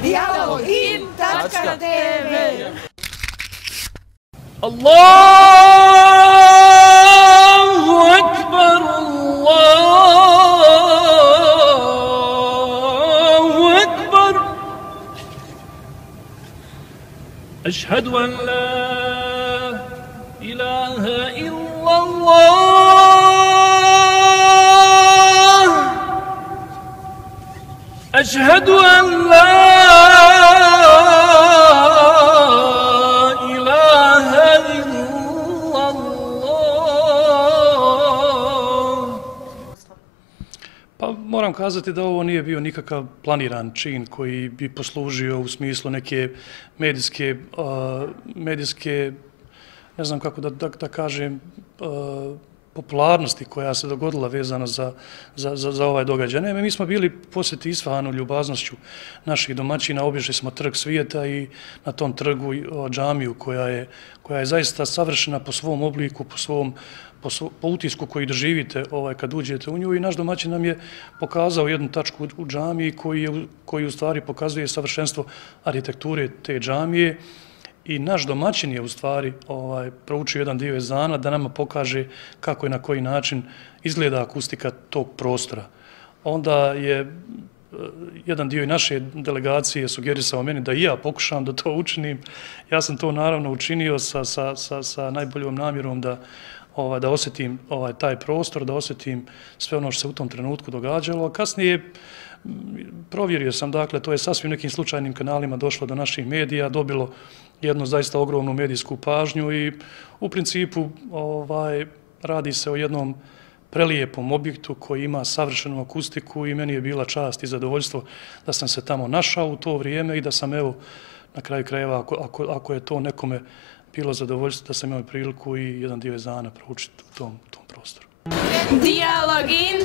Dialogin.tv. Allahu Ekber, Allahu Ekber. Eşhedü en la ilahe illallah. Eşhedü en la moram kazati da ovo nije bio nikakav planiran čin koji bi poslužio u smislu neke medijske, ne znam kako da kažem, popularnosti koja se dogodila vezano za ovaj događaj. Naime, mi smo bili posjeti Isfahanu ljubaznošću naših domaćina, obišli smo trg svijeta i na tom trgu džamiju koja je zaista savršena po svom obliku, po utisku koji doživite kad uđete u nju, i naš domaćin nam je pokazao jednu tačku u džamiji koji u stvari pokazuje savršenstvo arhitekture te džamije, i naš domaćin je u stvari proučio jedan dio ezana da nama pokaže kako i na koji način izgleda akustika tog prostora. Onda je jedan dio i naše delegacije sugerisao meni da i ja pokušam da to učinim. Ja sam to naravno učinio sa najboljom namjerom da osjetim taj prostor, da osjetim sve ono što se u tom trenutku događalo, a kasnije provjerio sam, dakle, to je sasvim nekim slučajnim kanalima došlo do naših medija, dobilo jednu zaista ogromnu medijsku pažnju i u principu radi se o jednom prelijepom objektu koji ima savršenu akustiku i meni je bila čast i zadovoljstvo da sam se tamo našao u to vrijeme i da sam, evo, na kraju krajeva, ako je to nekome bilo zadovoljstvo, da sam imao priliku i jedan dio ezana proučiti u tom prostoru. Dialogin.tv